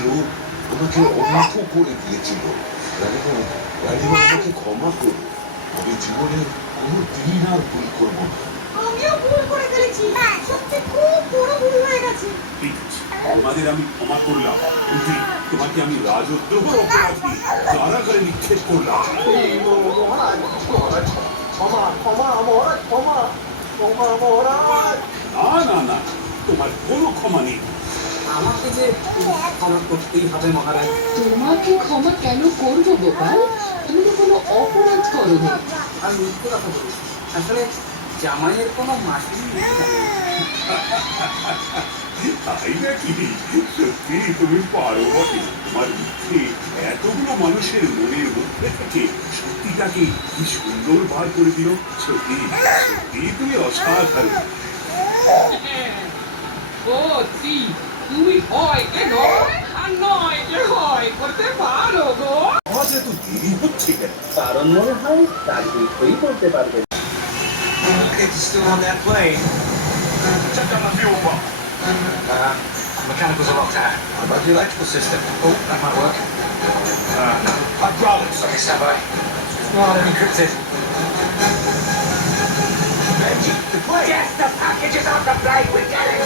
কেউ আমাকে অন্ধ করে দিয়েছিল। রানীমা, রানীমা আমাকে ক্ষমা করুন। আমি জীবনে কোনো দিন আর ভুল করবো না। আমিও ভুল করে ফেলেছি, সত্যি খুব বড় ভুল হয়ে গেছে। ঠিক আছে, তোমাদের আমি ক্ষমা করলাম, কিন্তু তোমাকে আমি রাজদ্রোহের অপরাধী কারাগারে নিক্ষেপ করলাম। মহারাজ, মহারাজ, ক্ষমা, ক্ষমা, মহারাজ, ক্ষমা, ক্ষমা, মহারাজ। না না না, তোমার কোনো ক্ষমা নেই। আমাকে যে ক্ষমা করতেই হবে মহারাজ। তোমাকে ক্ষমা কেন করবো গোপাল? তুমি তো কোনো অপরাধ করোনি। আর মিথ্যে কথা বলি, আসলে জামাইয়ের কোনো মাসি তাই নাকি? সত্যি তুমি পারো বটে। তোমার মিথ্যে এতগুলো মানুষের মনের মধ্যে থেকে সত্যিটাকে কি সুন্দর বার করে দিল। সত্যি সত্যি তুমি অসাধারণ। সত্যি তুমি ভয়কে নয় আর নয় যে ভয় করতে পারো গো। আজ এত দেরি হচ্ছে কেন? কারণ মনে হয় তার দুটোই করতে পারবেন। It's still on that plane. Check out the fuel pump. Mechanicals are locked out. What about the electrical system? Oh, that might work. Hydraulics. Okay, stand by. Well, encrypted. Benji, the plane. Yes, the package is on the plane. We get it.